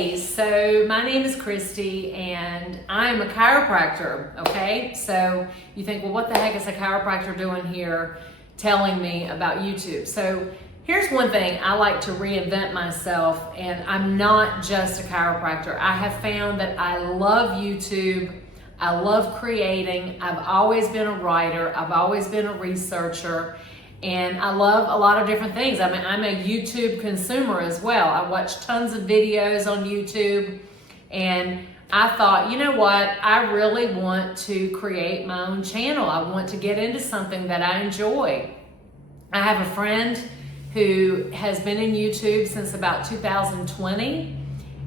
Hey, so my name is Christy and I'm a chiropractor, okay? So you think, well, what the heck is a chiropractor doing here telling me about YouTube? So here's one thing, I like to reinvent myself, and I'm not just a chiropractor. I have found that I love YouTube, I love creating, I've always been a writer, I've always been a researcher, and I love a lot of different things. I'm a YouTube consumer as well. I watch tons of videos on YouTube, and I thought, you know what? I really want to create my own channel. I want to get into something that I enjoy. I have a friend who has been in YouTube since about 2020,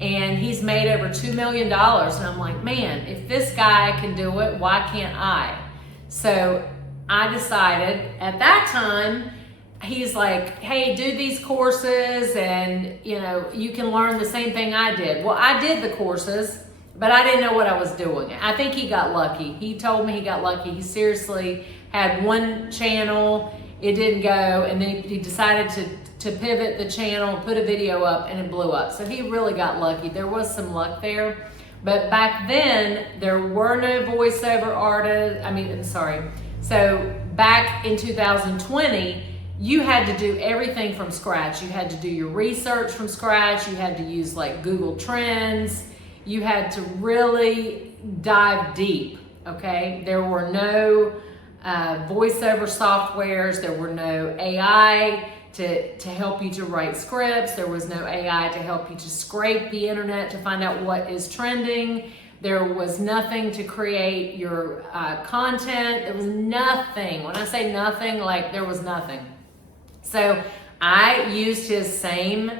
and he's made over $2 million. And I'm like, man, if this guy can do it, why can't I? So I decided at that time, he's like, hey, do these courses and you can learn the same thing I did. Well, I did the courses, but I didn't know what I was doing. I think he got lucky. He told me he got lucky. He seriously had one channel, it didn't go, and then he decided to pivot the channel, put a video up, and it blew up. So he really got lucky. There was some luck there. But back then, there were no voiceover artists. So back in 2020, you had to do everything from scratch. You had to do your research from scratch. You had to use like Google Trends. You had to really dive deep, okay? There were no voiceover softwares. There were no AI to help you to write scripts. There was no AI to help you to scrape the internet to find out what is trending. There was nothing to create your content. There was nothing. When I say nothing, like there was nothing. So I used his same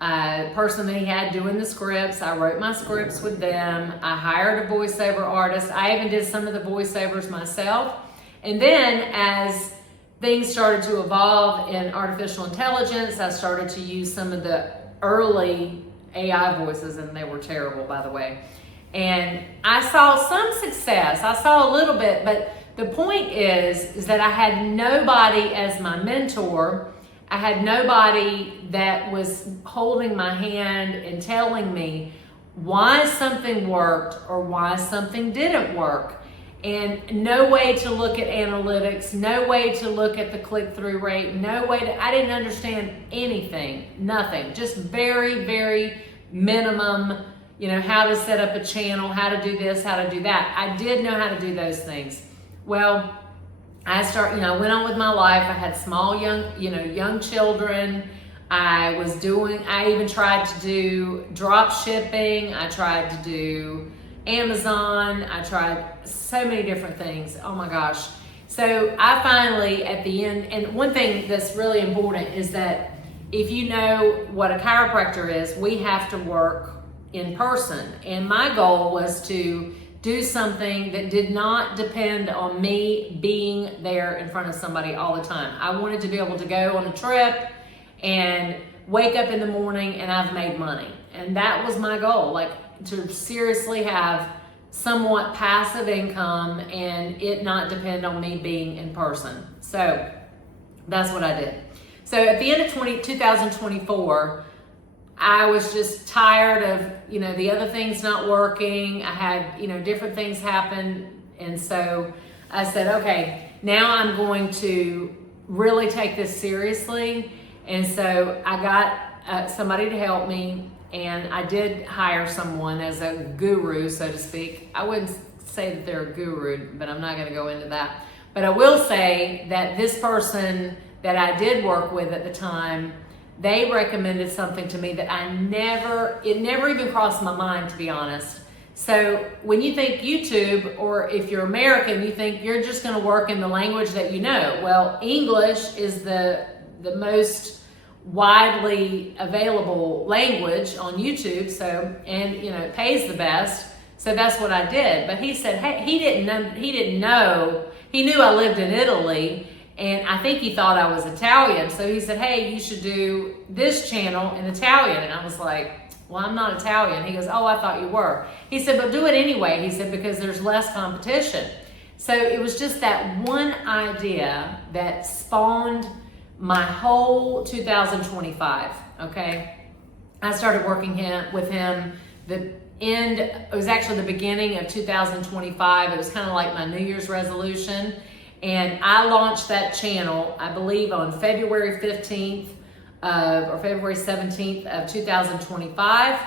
person that he had doing the scripts. I wrote my scripts with them. I hired a voiceover artist. I even did some of the voiceovers myself. And then as things started to evolve in artificial intelligence, I started to use some of the early AI voices, and they were terrible, by the way. And I saw some success. I saw a little bit, but the point is that I had nobody as my mentor. I had nobody that was holding my hand and telling me why something worked or why something didn't work. And no way to look at analytics, no way to look at the click-through rate, I didn't understand anything, nothing, just very, very minimum, how to set up a channel, how to do this, how to do that. I did know how to do those things. Well, I went on with my life. I had small, young children. I even tried to do drop shipping. I tried to do Amazon. I tried so many different things. Oh my gosh. So I finally, at the end, and one thing that's really important is that if you know what a chiropractor is, we have to work in person. And my goal was to do something that did not depend on me being there in front of somebody all the time. I wanted to be able to go on a trip and wake up in the morning and I've made money. And that was my goal, like to seriously have somewhat passive income and it not depend on me being in person. So that's what I did. So at the end of 2024, I was just tired of, the other things not working. I had, different things happen. And so I said, okay, now I'm going to really take this seriously. And so I got somebody to help me, and I did hire someone as a guru, so to speak. I wouldn't say that they're a guru, but I'm not going to go into that. But I will say that this person that I did work with at the time, they recommended something to me that it never even crossed my mind, to be honest. So when you think YouTube, or if you're American, you think you're just gonna work in the language that you know. Well, English is the most widely available language on YouTube, and it pays the best. So that's what I did. But he said, hey, he didn't know, he knew I lived in Italy, and I think he thought I was Italian. So he said, hey, you should do this channel in Italian. And I was like, well, I'm not Italian. He goes, oh, I thought you were. He said, but do it anyway. He said, because there's less competition. So it was just that one idea that spawned my whole 2025, okay? I started working with him it was actually the beginning of 2025. It was kind of like my New Year's resolution. And I launched that channel, I believe, on February 15th or February 17th of 2025.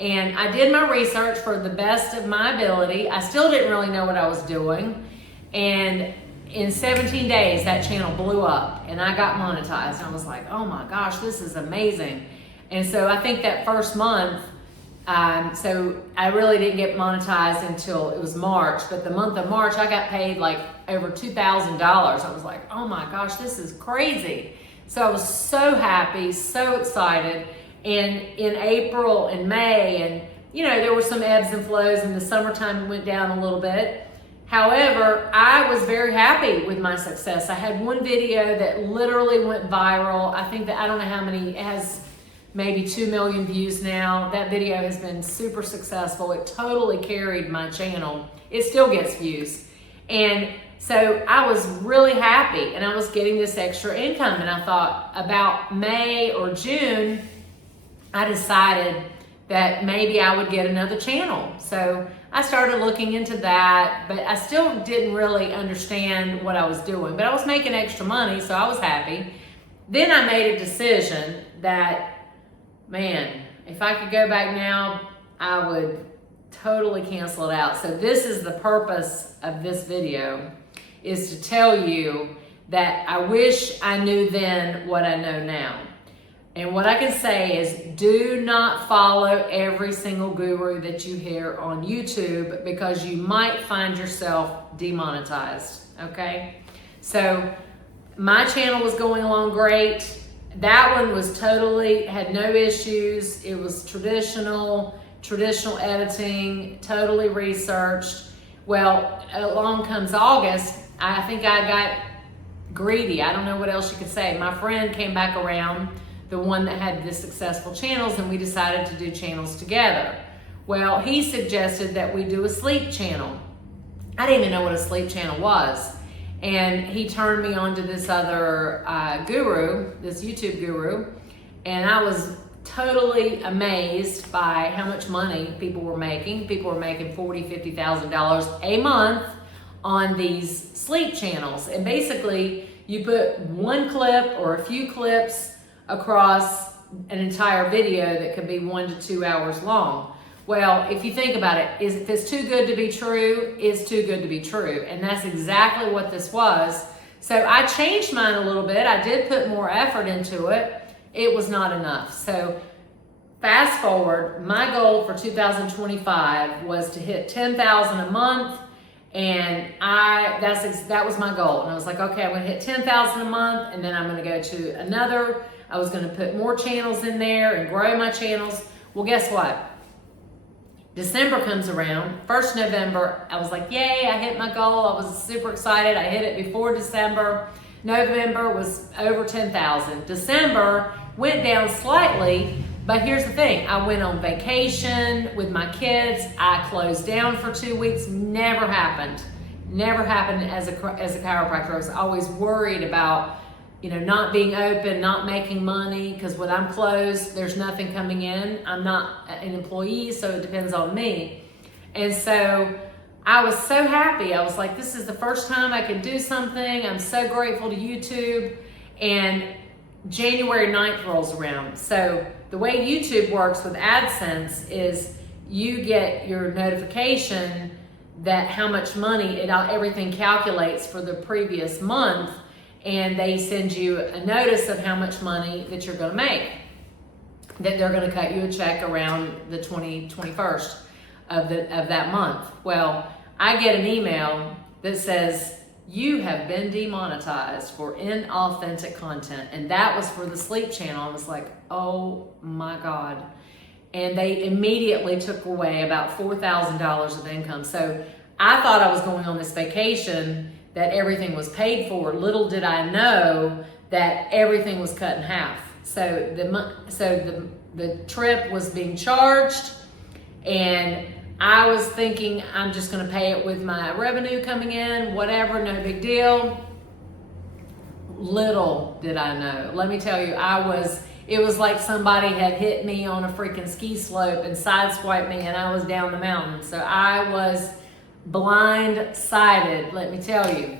And I did my research for the best of my ability. I still didn't really know what I was doing. And in 17 days, that channel blew up and I got monetized. And I was like, oh my gosh, this is amazing. And so I think that first month, so I really didn't get monetized until it was March, but the month of March, I got paid like over $2,000. I was like, oh my gosh, this is crazy. So I was so happy, so excited. And in April and May, and there were some ebbs and flows, and the summertime went down a little bit. However, I was very happy with my success. I had one video that literally went viral. I think that, I don't know how many, it has maybe 2 million views now. That video has been super successful. It totally carried my channel. It still gets views. And so I was really happy, and I was getting this extra income. And I thought about May or June, I decided that maybe I would get another channel. So I started looking into that, but I still didn't really understand what I was doing. But I was making extra money, so I was happy. Then I made a decision that, man, if I could go back now, I would totally cancel it out. So this is the purpose of this video, is to tell you that I wish I knew then what I know now. And what I can say is, do not follow every single guru that you hear on YouTube, because you might find yourself demonetized, okay? So my channel was going along great. That one was had no issues. It was traditional editing, totally researched. Well, along comes August. I think I got greedy. I don't know what else you could say. My friend came back around, the one that had the successful channels, and we decided to do channels together. Well, he suggested that we do a sleep channel. I didn't even know what a sleep channel was. And he turned me on to this other guru, this YouTube guru, and I was totally amazed by how much money people were making. People were making $40,000, $50,000 a month on these sleep channels. And basically, you put one clip or a few clips across an entire video that could be 1 to 2 hours long. Well, if you think about it, if it's too good to be true, it's too good to be true. And that's exactly what this was. So I changed mine a little bit. I did put more effort into it. It was not enough. So fast forward, my goal for 2025 was to hit 10,000 a month. And that was my goal. And I was like, okay, I'm gonna hit 10,000 a month, and then I'm gonna go to another. I was gonna put more channels in there and grow my channels. Well, guess what? December comes around, 1st November, I was like, yay, I hit my goal. I was super excited. I hit it before December. November was over 10,000. December went down slightly, but here's the thing. I went on vacation with my kids. I closed down for 2 weeks. Never happened. Never happened as a chiropractor. I was always worried about not being open, not making money, because when I'm closed, there's nothing coming in. I'm not an employee, so it depends on me. And so I was so happy. I was like, this is the first time I can do something. I'm so grateful to YouTube. And January 9th rolls around. So the way YouTube works with AdSense is you get your notification that how much money everything calculates for the previous month, and they send you a notice of how much money that you're going to make, that they're going to cut you a check around the 21st of that month. Well, I get an email that says, you have been demonetized for inauthentic content. And that was for the sleep channel. I was like, oh my God. And they immediately took away about $4,000 of income. So I thought I was going on this vacation, that everything was paid for. Little did I know that everything was cut in half. So the trip was being charged, and I was thinking I'm just gonna pay it with my revenue coming in, whatever, no big deal. Little did I know. Let me tell you, I was it was like somebody had hit me on a freaking ski slope and sideswiped me and I was down the mountain. So I was blindsided, let me tell you.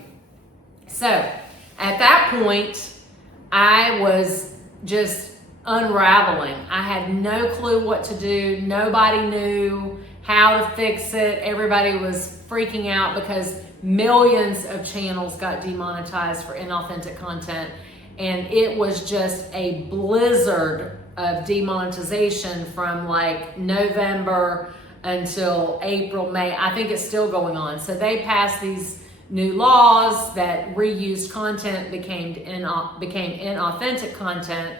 So at that point, I was just unraveling. I had no clue what to do. Nobody knew how to fix it. Everybody was freaking out because millions of channels got demonetized for inauthentic content. And it was just a blizzard of demonetization from like November until April, May. I think it's still going on. So they passed these new laws that reused content became inauthentic content.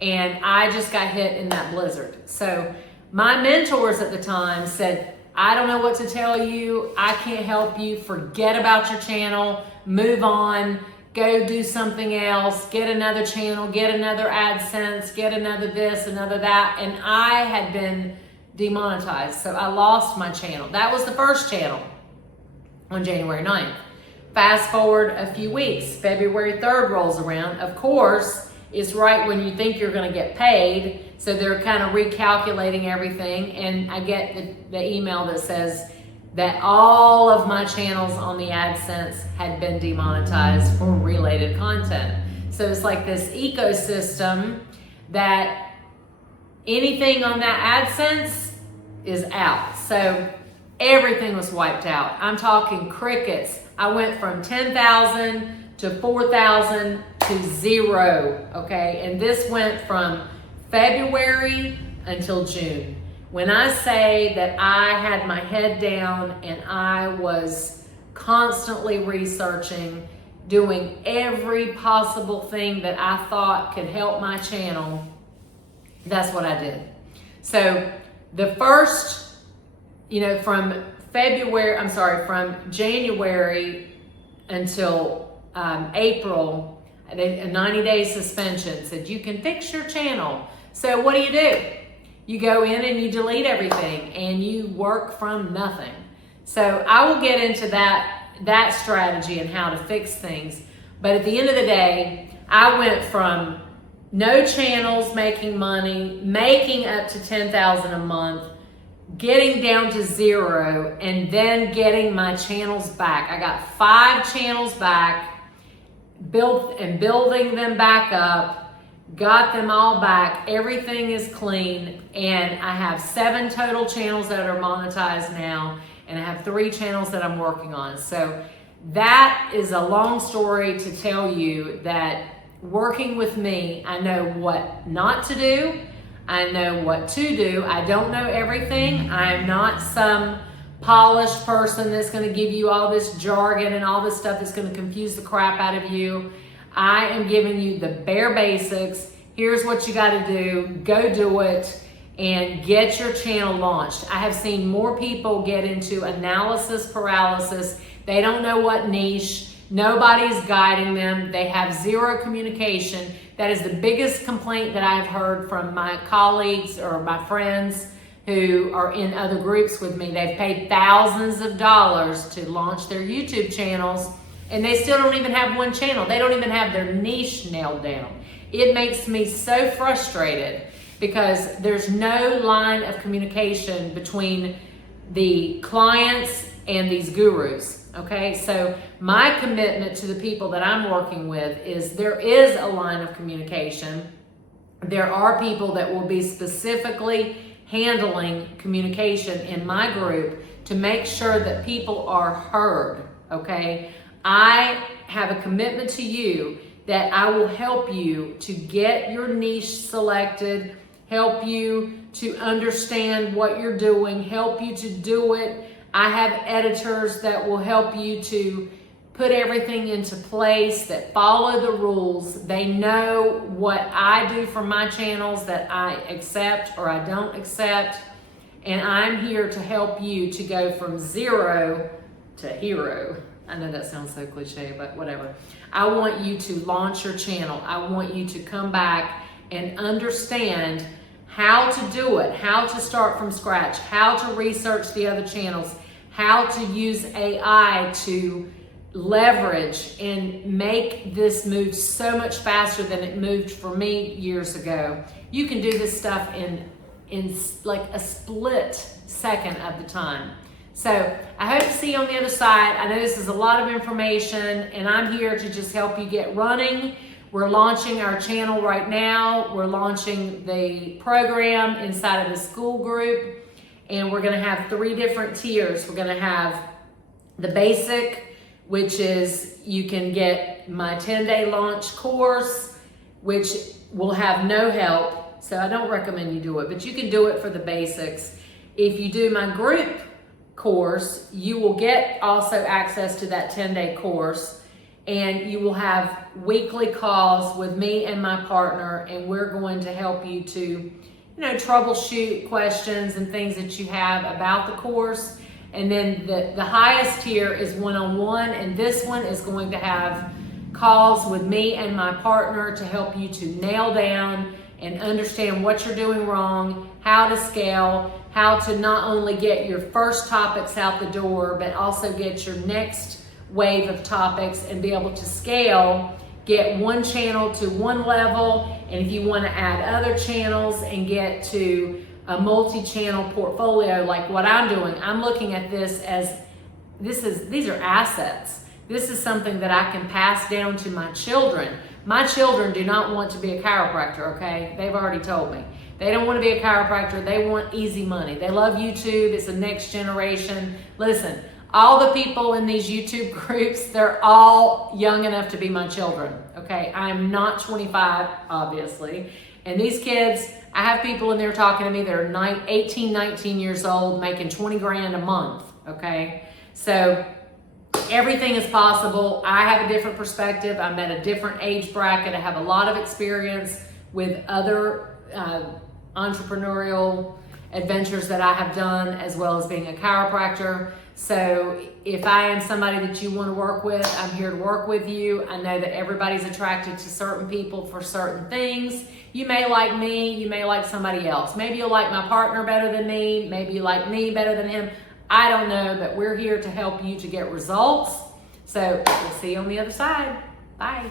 And I just got hit in that blizzard. So my mentors at the time said, I don't know what to tell you. I can't help you. Forget about your channel. Move on. Go do something else. Get another channel. Get another AdSense. Get another this, another that. And I had been demonetized. So I lost my channel. That was the first channel on January 9th. Fast forward a few weeks. February 3rd rolls around. Of course, it's right when you think you're going to get paid. So they're kind of recalculating everything. And I get the email that says that all of my channels on the AdSense had been demonetized for related content. So it's like this ecosystem that anything on that AdSense is out. So everything was wiped out. I'm talking crickets. I went from 10,000 to 4,000 to 0, okay? And this went from February until June. When I say that I had my head down and I was constantly researching, doing every possible thing that I thought could help my channel, that's what I did. So the first, from January until April, a 90-day suspension said you can fix your channel. So what do? You go in and you delete everything and you work from nothing. So I will get into that strategy and how to fix things. But at the end of the day, I went from no channels making money, making up to 10,000 a month, getting down to 0, and then getting my channels back. I got 5 channels back, building them back up, got them all back. Everything is clean, and I have 7 total channels that are monetized now, and I have 3 channels that I'm working on. So that is a long story to tell you that working with me, I know what not to do. I know what to do. I don't know everything. I am not some polished person that's going to give you all this jargon and all this stuff that's going to confuse the crap out of you. I am giving you the bare basics. Here's what you got to do. Go do it and get your channel launched. I have seen more people get into analysis paralysis. They don't know what niche. Nobody's guiding them. They have 0 communication. That is the biggest complaint that I've heard from my colleagues or my friends who are in other groups with me. They've paid thousands of dollars to launch their YouTube channels, and they still don't even have one channel. They don't even have their niche nailed down. It makes me so frustrated because there's no line of communication between the clients and these gurus. Okay, so my commitment to the people that I'm working with is there is a line of communication. There are people that will be specifically handling communication in my group to make sure that people are heard, okay? I have a commitment to you that I will help you to get your niche selected, help you to understand what you're doing, help you to do it. I have editors that will help you to put everything into place, that follow the rules. They know what I do for my channels that I accept or I don't accept. And I'm here to help you to go from 0 to hero. I know that sounds so cliche, but whatever. I want you to launch your channel. I want you to come back and understand how to do it, how to start from scratch, how to research the other channels, how to use AI to leverage and make this move so much faster than it moved for me years ago. You can do this stuff in like a split second of the time. So I hope to see you on the other side. I know this is a lot of information, and I'm here to just help you get running. We're launching our channel right now. We're launching the program inside of the school group, and we're gonna have 3 different tiers. We're gonna have the basic, which is you can get my 10-day launch course, which will have no help. So I don't recommend you do it, but you can do it for the basics. If you do my group course, you will get also access to that 10-day course, and you will have weekly calls with me and my partner, and we're going to help you to, troubleshoot questions and things that you have about the course. And then the highest tier is one-on-one, and this one is going to have calls with me and my partner to help you to nail down and understand what you're doing wrong, how to scale, how to not only get your first topics out the door, but also get your next wave of topics and be able to scale, get one channel to one level, and if you want to add other channels and get to a multi-channel portfolio like what I'm doing, I'm looking at this as these are assets. This is something that I can pass down to my children. My children do not want to be a chiropractor, okay? They've already told me. They don't want to be a chiropractor. They want easy money. They love YouTube. It's the next generation. Listen, all the people in these YouTube groups, they're all young enough to be my children, okay? I'm not 25, obviously. And these kids, I have people in there talking to me that are 18, 19 years old, making 20 grand a month, okay? So everything is possible. I have a different perspective. I'm at a different age bracket. I have a lot of experience with other entrepreneurial adventures that I have done, as well as being a chiropractor. So if I am somebody that you want to work with, I'm here to work with you. I know that everybody's attracted to certain people for certain things. You may like me, you may like somebody else. Maybe you'll like my partner better than me, maybe you like me better than him. I don't know, but we're here to help you to get results. So we'll see you on the other side. Bye.